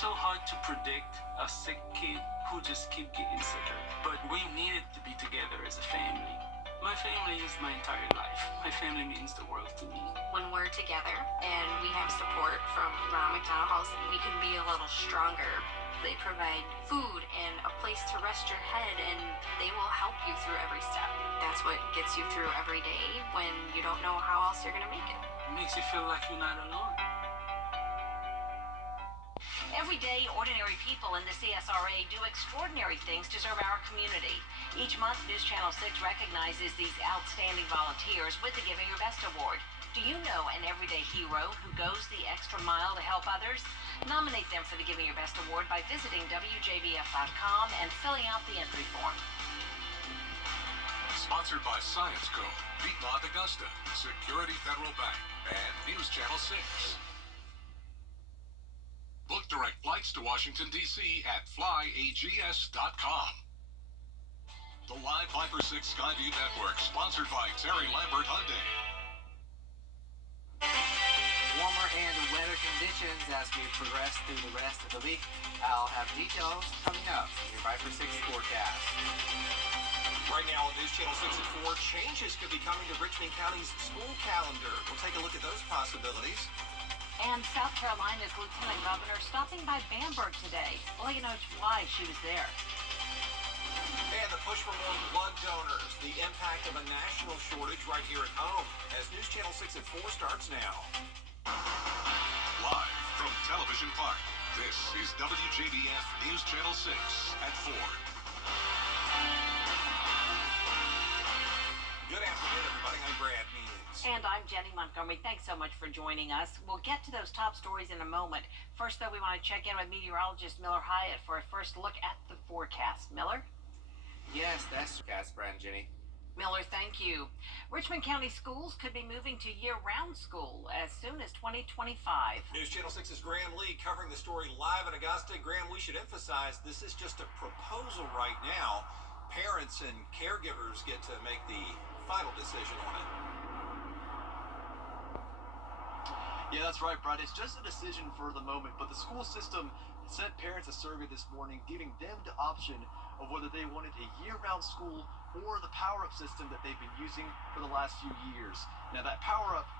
so hard to predict a sick kid who just keep getting sicker. But we needed to be together as a family. My family is my entire life. My family means the world to me. When we're together and we have support from Ron McDonald's, we can be a little stronger. They provide food and a place to rest your head, and they will help you through every step. That's what gets you through every day when you don't know how else you're going to make it. It makes you feel like you're not alone. Every day, ordinary people in the CSRA do extraordinary things to serve our community. Each month, News Channel 6 recognizes these outstanding volunteers with the Giving Your Best Award. Do you know an everyday hero who goes the extra mile to help others? Nominate them for the Giving Your Best Award by visiting WJBF.com and filling out the entry form. Sponsored by Science Co., Piedmont Augusta, Security Federal Bank, and News Channel 6. Book direct flights to Washington, D.C. at flyags.com. The Live Viper 6 Skyview Network, sponsored by Terry Lambert Hyundai. Warmer and wetter conditions as we progress through the rest of the week. I'll have details coming up in your Viper 6 forecast. Right now on News Channel 6 at 4, changes could be coming to Richmond County's school calendar. We'll take a look at those possibilities. And South Carolina's Lieutenant Governor stopping by Bamberg today. Well, you know why she was there. And the push for more blood donors, the impact of a national shortage right here at home, as News Channel 6 at 4 starts now. Live from Television Park, this is WJBF News Channel 6 at 4. Good afternoon, everybody. I'm Brad Means. And I'm Jenny Montgomery. Thanks so much for joining us. We'll get to those top stories in a moment. First, though, we want to check in with meteorologist Miller Hyatt for a first look at the forecast. Miller? Yes, that's the forecast, Brad and Jenny. Miller, thank you. Richmond County schools could be moving to year-round school as soon as 2025. News Channel 6's Graham Lee covering the story live at Augusta. Graham, we should emphasize this is just a proposal right now. Parents and caregivers get to make the final decision on it. Yeah, that's right, Brad. It's just a decision for the moment, but the school system sent parents a survey this morning giving them the option of whether they wanted a year-round school or the power-up system that they've been using for the last few years. Now, that power-up,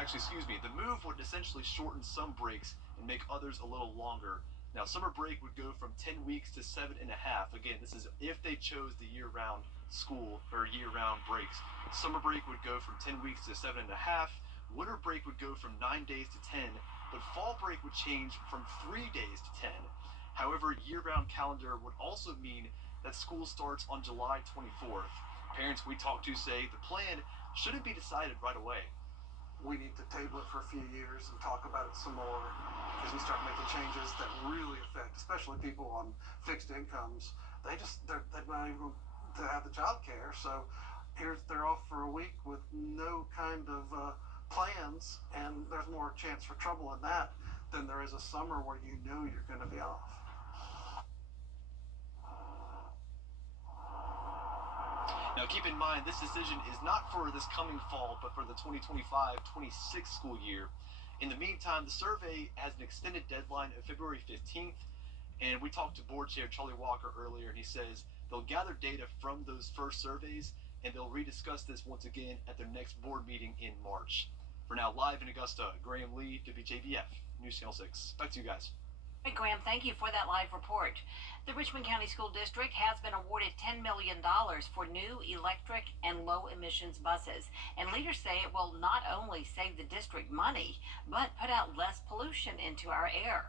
the move would essentially shorten some breaks and make others a little longer. Now, summer break would go from 10 weeks to 7.5. Again, this is if they chose the year-round school or year-round breaks. Summer break would go from 10 weeks to 7.5. Winter break would go from 9 days to 10, but fall break would change from 3 days to 10. However, year-round calendar would also mean that school starts on July 24th. Parents we talked to say the plan shouldn't be decided right away. We need to table it for a few years and talk about it some more as we start making changes that really affect, especially people on fixed incomes. They're not able to have the job care, so they're off for a week with no kind of plans, and there's more chance for trouble in that than there is a summer where you know you're going to be off. Now keep in mind, this decision is not for this coming fall, but for the 2025-26 school year. In the meantime, the survey has an extended deadline of February 15th, and we talked to board chair Charlie Walker earlier, and he says they'll gather data from those first surveys, and they'll rediscuss this once again at their next board meeting in March. For now, live in Augusta, Graham Lee, WJBF, News Channel 6. Back to you guys. Hey, Graham, thank you for that live report. The Richmond County School District has been awarded $10 million for new electric and low-emissions buses. And leaders say it will not only save the district money, but put out less pollution into our air.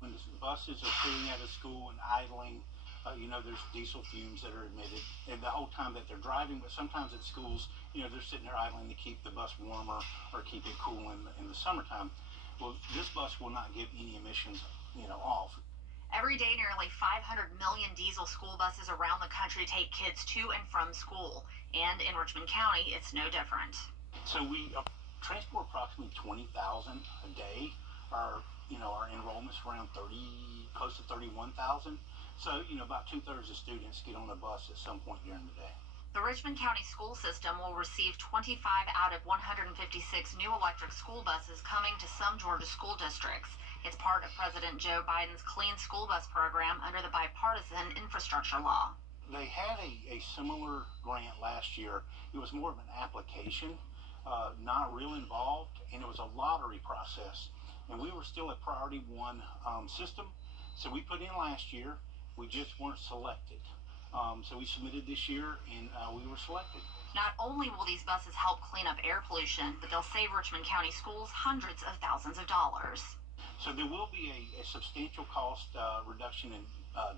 When the buses are sitting at a school and idling, there's diesel fumes that are emitted, and the whole time that they're driving, but sometimes at schools, they're sitting there idling to keep the bus warmer or keep it cool in the summertime. Well, this bus will not give any emissions, off. Every day, nearly 500 million diesel school buses around the country take kids to and from school. And in Richmond County, it's no different. So we transport approximately 20,000 a day. Our enrollment's around close to 31,000. So, about 2/3 of students get on a bus at some point during the day. The Richmond County school system will receive 25 out of 156 new electric school buses coming to some Georgia school districts. It's part of President Joe Biden's Clean School Bus program under the bipartisan infrastructure law. They had a similar grant last year. It was more of an application, not real involved, and it was a lottery process. And we were still a priority one system, so we put in last year. We just weren't selected. So we submitted this year, and we were selected. Not only will these buses help clean up air pollution, but they'll save Richmond County schools hundreds of thousands of dollars. So there will be a substantial cost reduction in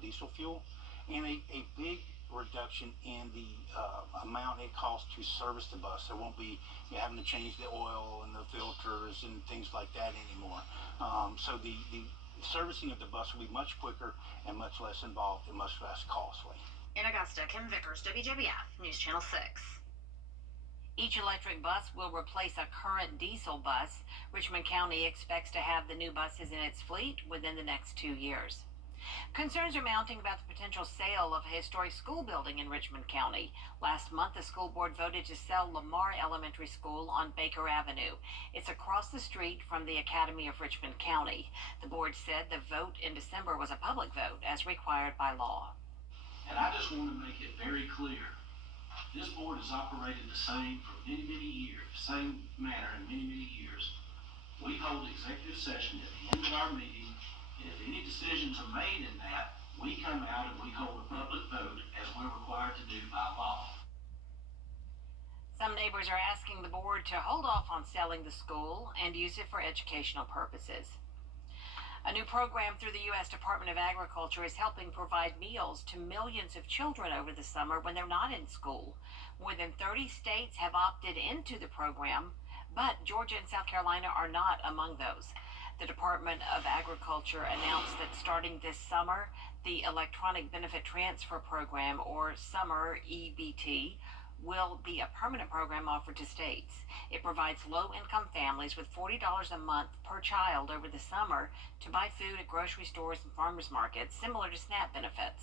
diesel fuel, and a big reduction in the amount it costs to service the bus. There won't be having to change the oil and the filters and things like that anymore. So the servicing of the bus will be much quicker and much less involved and much less costly. In Augusta, Kim Vickers, WJBF, News Channel 6. Each electric bus will replace a current diesel bus. Richmond County expects to have the new buses in its fleet within the next 2 years. Concerns are mounting about the potential sale of a historic school building in Richmond County. Last month, the school board voted to sell Lamar Elementary School on Baker Avenue. It's across the street from the Academy of Richmond County. The board said the vote in December was a public vote as required by law. And I just want to make it very clear. This board has operated the same for many, many years, same manner in many, many years. We hold executive session at the end of our meeting, and if any decisions are made in that, we come out and we hold a public vote as we're required to do by law. Some neighbors are asking the board to hold off on selling the school and use it for educational purposes. A new program through the U.S. Department of Agriculture is helping provide meals to millions of children over the summer when they're not in school. More than 30 states have opted into the program, but Georgia and South Carolina are not among those. The Department of Agriculture announced that starting this summer, the Electronic Benefit Transfer Program, or Summer EBT, will be a permanent program offered to states. It provides low-income families with $40 a month per child over the summer to buy food at grocery stores and farmers markets, similar to SNAP benefits.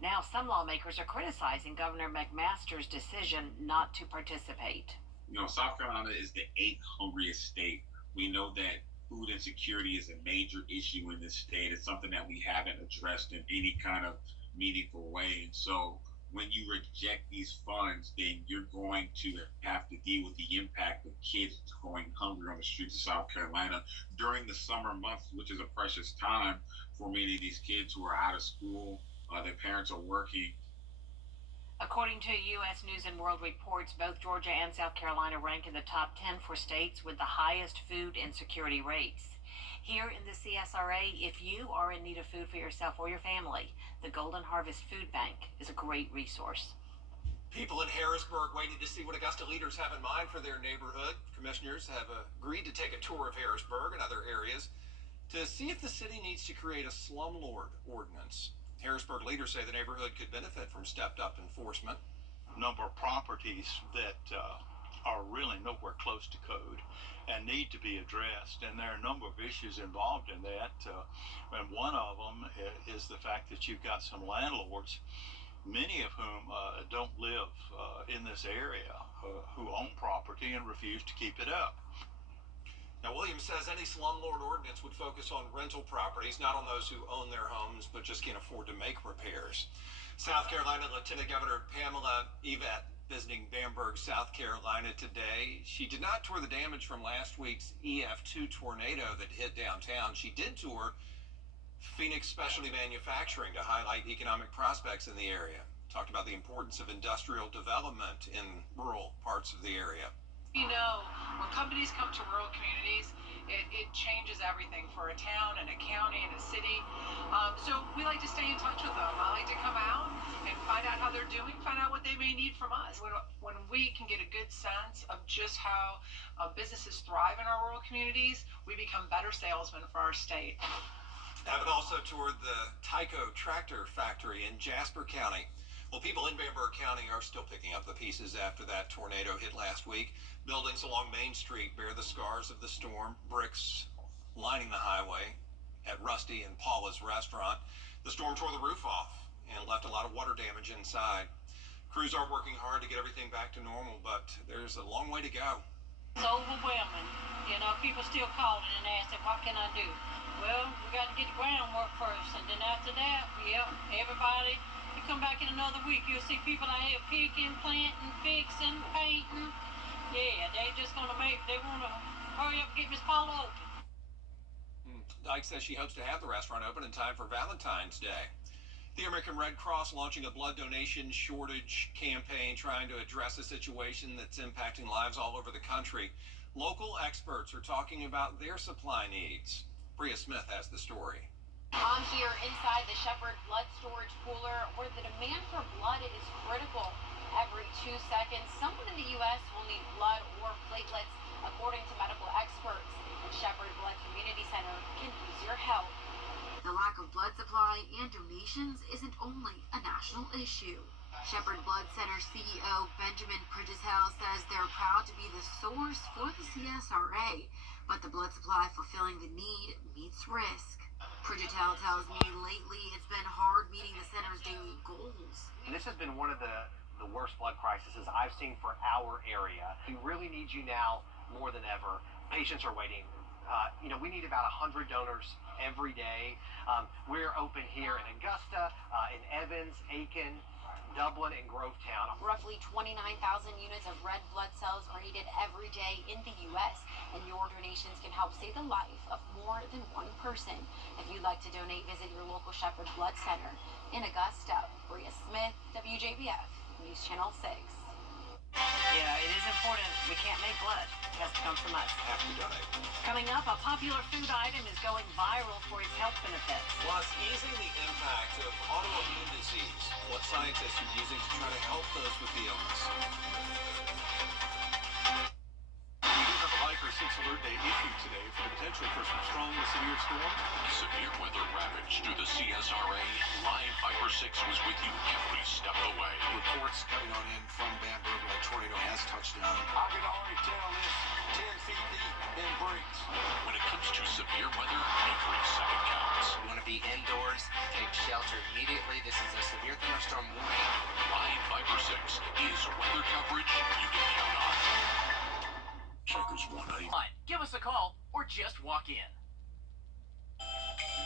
Now, some lawmakers are criticizing Governor McMaster's decision not to participate. South Carolina is the 8th hungriest state. We know that food insecurity is a major issue in this state. It's something that we haven't addressed in any kind of meaningful way. And so when you reject these funds, then you're going to have to deal with the impact of kids going hungry on the streets of South Carolina during the summer months, which is a precious time for many of these kids who are out of school. Their parents are working. According to U.S. News and World Reports, both Georgia and South Carolina rank in the top 10 for states with the highest food insecurity rates. Here in the CSRA, if you are in need of food for yourself or your family, the Golden Harvest Food Bank is a great resource. People in Harrisburg waiting to see what Augusta leaders have in mind for their neighborhood. Commissioners have agreed to take a tour of Harrisburg and other areas to see if the city needs to create a slumlord ordinance. Harrisburg leaders say the neighborhood could benefit from stepped-up enforcement. A number of properties that are really nowhere close to code and need to be addressed, and there are a number of issues involved in that, and one of them is the fact that you've got some landlords, many of whom don't live in this area, who own property and refuse to keep it up. Now, Williams says any slumlord ordinance would focus on rental properties, not on those who own their homes but just can't afford to make repairs. South Carolina Lieutenant Governor Pamela Yvette visiting Bamberg, South Carolina today. She did not tour the damage from last week's EF2 tornado that hit downtown. She did tour Phoenix Specialty Manufacturing to highlight economic prospects in the area. Talked about the importance of industrial development in rural parts of the area. When companies come to rural communities, it changes everything for a town and a county and a city. So we like to stay in touch with them. I like to come out and find out how they're doing, find out what they may need from us. When we can get a good sense of just how businesses thrive in our rural communities, we become better salesmen for our state. Abbott also toured the Tyco tractor factory in Jasper County. Well, people in Bamberg County are still picking up the pieces after that tornado hit last week. Buildings along Main Street bear the scars of the storm. Bricks lining the highway at Rusty and Paula's restaurant. The storm tore the roof off and left a lot of water damage inside. Crews are working hard to get everything back to normal, but there's a long way to go. It's overwhelming. People still calling and asking, what can I do? Well, we got to get the groundwork first, and then after that, yep, everybody, you come back in another week, you'll see people out here picking, planting, fixing, painting. Yeah, they just gonna they wanna hurry up and get Miss Paula open. Dyke says she hopes to have the restaurant open in time for Valentine's Day. The American Red Cross launching a blood donation shortage campaign trying to address a situation that's impacting lives all over the country. Local experts are talking about their supply needs. Bria Smith has the story. I'm here inside the Shepherd blood storage cooler where the demand for blood is critical. Every 2 seconds, someone in the U.S. will need blood or platelets, according to medical experts. And Shepherd Blood Community Center can use your help. The lack of blood supply and donations isn't only a national issue. Shepherd Blood Center CEO Benjamin Pridgetel says they're proud to be the source for the CSRA, but the blood supply fulfilling the need meets risk. Pridgetel tells me lately it's been hard meeting the center's daily goals. And this has been one of the worst blood crises I've seen for our area. We really need you now more than ever. Patients are waiting. We need about 100 donors every day. We're open here in Augusta, in Evans, Aiken, Dublin, and Grovetown. Roughly 29,000 units of red blood cells are needed every day in the U.S., and your donations can help save the life of more than one person. If you'd like to donate, visit your local Shepherd Blood Center. In Augusta, Bria Smith, WJBF, News Channel 6. Yeah, it is important. We can't make blood. It has to come from us. Have to donate. Coming up, a popular food item is going viral for its health benefits. Plus, easing the impact of autoimmune disease. What scientists are using to try to help those with the illness. We do have a Viper 6 Alert Day issue today for the potential for some strong to severe storms. Severe weather ravaged through the CSRA. Live Viper 6 was with you every step of the way. Reports coming on in from Bamberg where a tornado has touched down. I can already tell this 10 feet deep in breaks. When it comes to severe weather, every second counts. We want to be indoors, take shelter immediately. This is a severe thunderstorm warning. Live Viper 6 is weather coverage you can count on. Checkers 1-8. Give us a call or just walk in.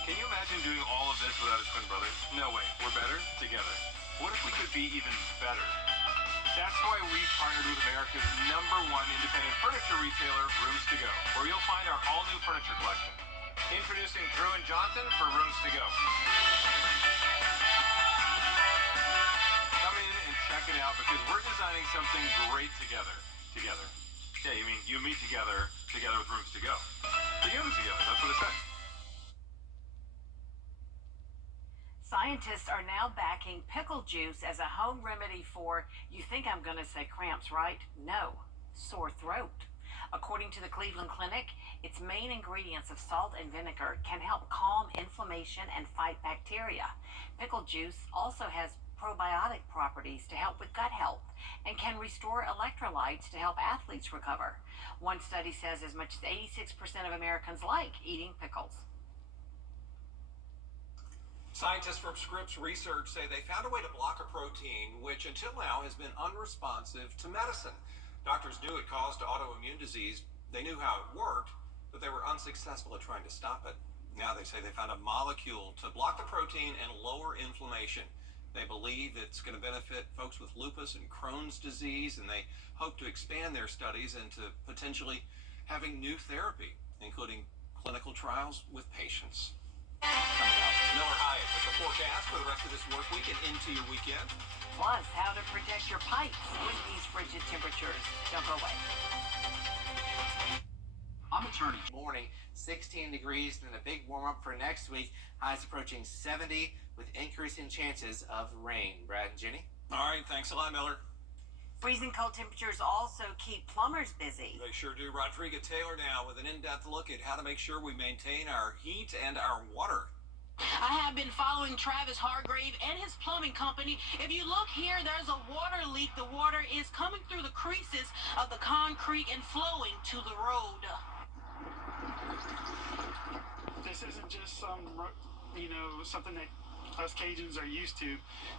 Can you imagine doing all of this without a twin brother? No way. We're better together. What if we could be even better? That's why we've partnered with America's #1 independent furniture retailer, Rooms To Go, where you'll find our all-new furniture collection. Introducing Drew and Johnson for Rooms To Go. Come in and check it out because we're designing something great together. Together. Yeah, you mean you and me together with Rooms To Go. Together, that's what it says. Scientists are now backing pickle juice as a home remedy for, you think I'm going to say cramps, right? No, sore throat. According to the Cleveland Clinic, its main ingredients of salt and vinegar can help calm inflammation and fight bacteria. Pickle juice also has probiotic properties to help with gut health and can restore electrolytes to help athletes recover. One study says as much as 86% of Americans like eating pickles. Scientists from Scripps Research say they found a way to block a protein which until now has been unresponsive to medicine. Doctors knew it caused autoimmune disease. They knew how it worked, but they were unsuccessful at trying to stop it. Now they say they found a molecule to block the protein and lower inflammation. They believe it's going to benefit folks with lupus and Crohn's disease, and they hope to expand their studies into potentially having new therapy, including clinical trials with patients. Coming up, Miller Hyatt with the forecast for the rest of this work week and into your weekend. Plus, how to protect your pipes with these frigid temperatures. Don't go away. I'm attorney. Morning, 16 degrees, then a big warm up for next week. Highs approaching 70 with increasing chances of rain. Brad and Jenny? All right, thanks a lot, Miller. Freezing cold temperatures also keep plumbers busy. They sure do. Rodriga Taylor now with an in-depth look at how to make sure we maintain our heat and our water. I have been following Travis Hargrave and his plumbing company. If you look here, there's a water leak. The water is coming through the creases of the concrete and flowing to the road. This isn't just some, something that us Cajuns are used to.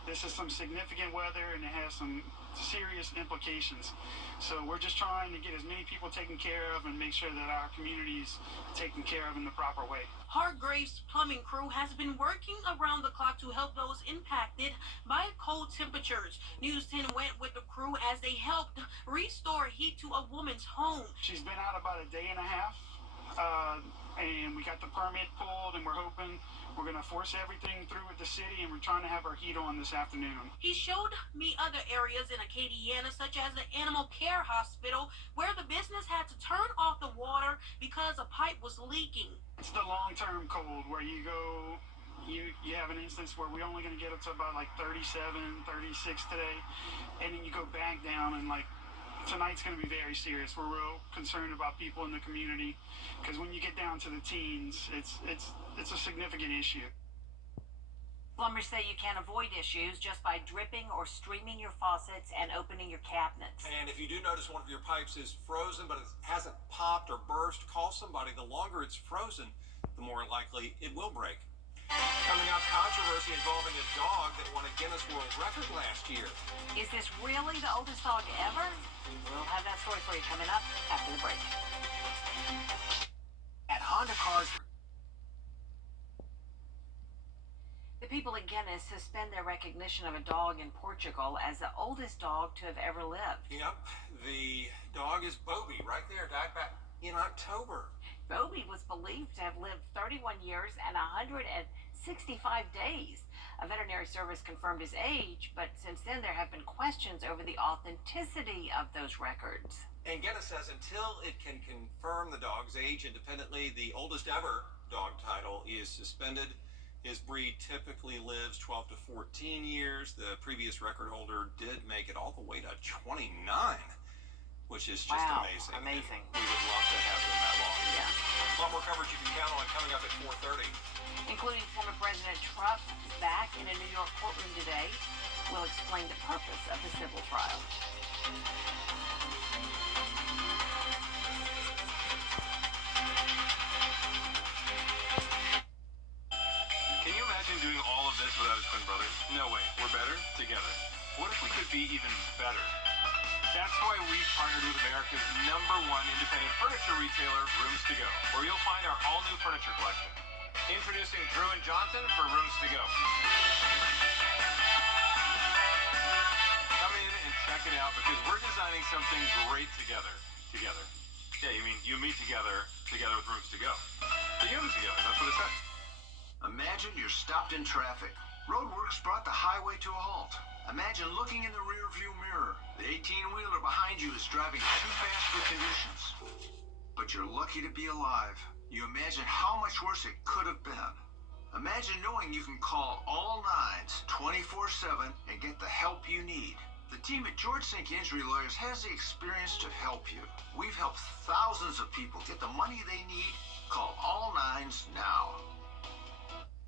This is some significant weather, and it has some serious implications. So we're just trying to get as many people taken care of and make sure that our community is taken care of in the proper way. Hargrave's plumbing crew has been working around the clock to help those impacted by cold temperatures. News 10 went with the crew as they helped restore heat to a woman's home. She's been out about a day and a half, and we got the permit pulled, and we're hoping we're going to force everything through with the city, and we're trying to have our heat on this afternoon. He showed me other areas in Acadiana, such as the animal care hospital, where the business had to turn off the water because a pipe was leaking. It's the long-term cold where you go, you have an instance where we're only going to get up to about like 37, 36 today, and then you go back down, and like tonight's going to be very serious. We're real concerned about people in the community because when you get down to the teens, it's a significant issue. Plumbers say you can avoid issues just by dripping or streaming your faucets and opening your cabinets. And if you do notice one of your pipes is frozen but it hasn't popped or burst, call somebody. The longer it's frozen, the more likely it will break. Coming up, controversy involving a dog that won a Guinness World Record last year. Is this really the oldest dog ever? We'll have that story for you coming up after the break. At Honda Cars. The people at Guinness suspend their recognition of a dog in Portugal as the oldest dog to have ever lived. Yep, the dog is Bobby, right there, died back in October. Bobby was believed to have lived 31 years and 165 days. A veterinary service confirmed his age, but since then there have been questions over the authenticity of those records. And Guinness says until it can confirm the dog's age independently, the oldest ever dog title is suspended. His breed typically lives 12 to 14 years. The previous record holder did make it all the way to 29, which is just amazing. Amazing. We would love to have them that long. Yeah. A lot more coverage you can count on coming up at 4:30. Including former President Trump back in a New York courtroom today. We'll explain the purpose of the civil trial. Can you imagine doing all of this without his twin brother? No way. We're better together. What if we could be even better? That's why we've partnered with America's #1 independent furniture retailer, Rooms To Go, where you'll find our all-new furniture collection. Introducing Drew and Johnson for Rooms To Go. Come in and check it out because we're designing something great together. Yeah, you mean you and me together with Rooms To Go. Together, that's what it says. Imagine you're stopped in traffic. Roadworks brought the highway to a halt. Imagine looking in the rearview mirror. The 18-wheeler behind you is driving too fast for conditions. But you're lucky to be alive. You imagine how much worse it could have been. Imagine knowing you can call all nines 24/7 and get the help you need. The team at George Sink Injury Lawyers has the experience to help you. We've helped thousands of people get the money they need. Call all nines now.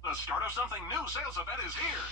The start of something new. Sales event is here.